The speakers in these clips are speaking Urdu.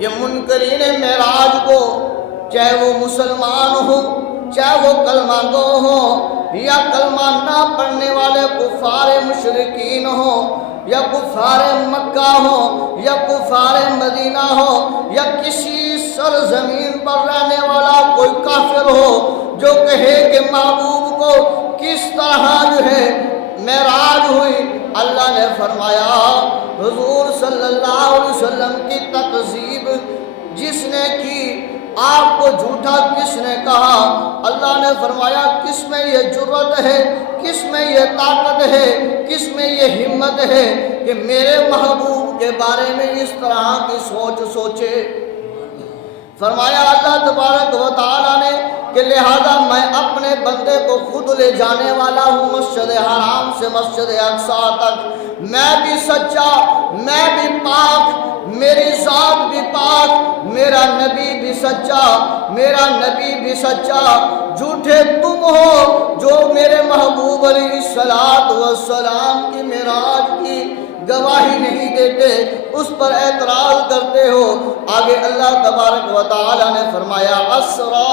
یہ منکرین معراج کو، چاہے وہ مسلمان ہو، چاہے وہ کلمہ گو ہو، یا کلمہ نہ پڑھنے والے کفار مشرکین ہو، یا کفار مکہ ہو، یا کفار مدینہ ہو، یا کسی سرزمین پر رہنے والا کوئی کافر ہو جو کہے کہ محبوب کو کس طرح جو ہے معراج ہوئی، اللہ نے فرمایا حضور صلی اللہ علیہ وسلم کی تکذیب جس نے کی، آپ کو جھوٹا کس نے کہا، اللہ نے فرمایا کس میں یہ جرأت ہے، کس میں یہ طاقت ہے، کس میں یہ ہمت ہے کہ میرے محبوب کے بارے میں اس طرح کی سوچ سوچے۔ فرمایا اللہ تبارک و تعالیٰ نے کہ لہذا میں اپنے بندے کو خود لے جانے والا ہوں مسجد حرام سے مسجد اقصیٰ تک، میں بھی سچا، میں بھی پاک، میری ذات بھی پاک، میرا نبی بھی سچا، میرا نبی بھی سچا، جھوٹے تم ہو جو میرے محبوب علیہ السلام کی معراج کی گواہی نہیں دیتے، اس پر اعتراض کرتے ہو۔ آگے اللہ تبارک و تعالی نے فرمایا اسرا،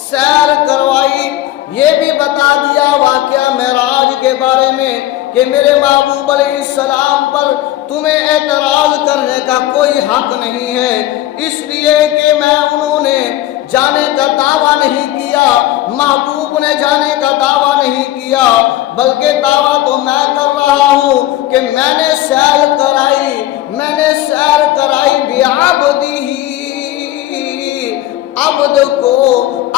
سیر کروائی، یہ بھی بتا دیا واقعہ معراج کے بارے میں کہ میرے محبوب علیہ السلام پر تمہیں اعتراض کرنے کا کوئی حق نہیں ہے، اس لیے کہ انہوں نے جانے کا دعویٰ نہیں کیا، محبوب نے جانے کا دعویٰ نہیں کیا، بلکہ دعویٰ تو میں کر رہا ہوں کہ میں نے سیر کرائی، میں نے سیر کرائی بعبدہ، عبد کو